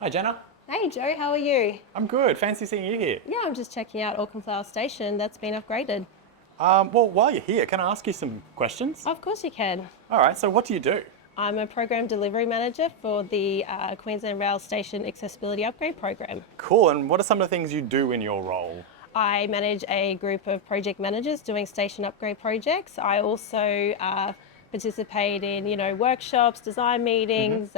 Hi, Jenna. Hey Joe, how are you? I'm good. Fancy seeing you here. Yeah, I'm just checking out Auckland Flower Station. That's been upgraded. Well, while you're here, can I ask you some questions? Of course you can. All right, so what do you do? I'm a program delivery manager for the Queensland Rail Station Accessibility Upgrade Program. Cool, and what are some of the things you do in your role? I manage a group of project managers doing station upgrade projects. I also participate in, workshops, design meetings,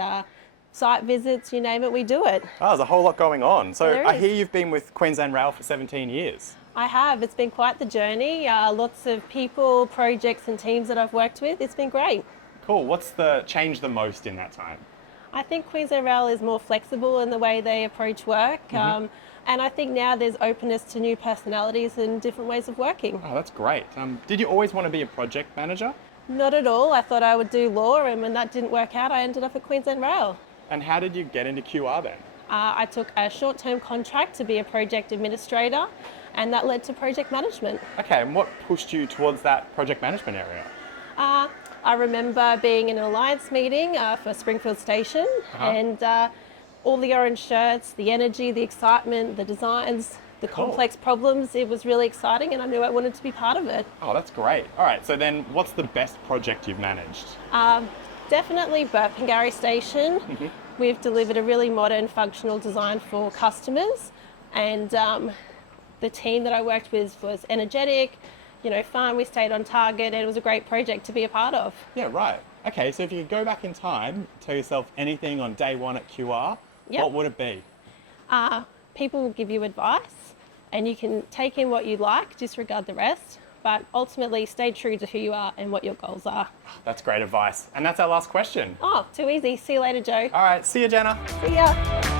site visits, you name it, we do it. Oh, there's a whole lot going on. So There I is. hear you've been with Queensland Rail for 17 years. I have. It's been quite the journey. Lots of people, projects and teams that I've worked with. It's been great. Cool, what's changed the most in that time? I think Queensland Rail is more flexible in the way they approach work. And I think now there's openness to new personalities and different ways of working. Oh, that's great. Did you always want to be a project manager? Not at all. I thought I would do law, and when that didn't work out, I ended up at Queensland Rail. And how did you get into QR then? I took a short-term contract to be a project administrator, and that led to project management. Okay, and what pushed you towards that project management area? I remember being in an alliance meeting for Springfield Station, and all the orange shirts, the energy, the excitement, the designs, the complex problems. It was really exciting, and I knew I wanted to be part of it. Oh, that's great. All right, so then what's the best project you've managed? Definitely Burpengary Station. We've delivered a really modern, functional design for customers, and the team that I worked with was energetic, fun. We stayed on target, and it was a great project to be a part of. Yeah, right. Okay, so if you could go back in time, tell yourself anything on day one at QR, Yep. what would it be? People will give you advice, and you can take in what you like, disregard the rest, but ultimately stay true to who you are and what your goals are. That's great advice. And that's our last question. Oh, too easy. See you later, Joe. All right, see you, Jenna. See ya.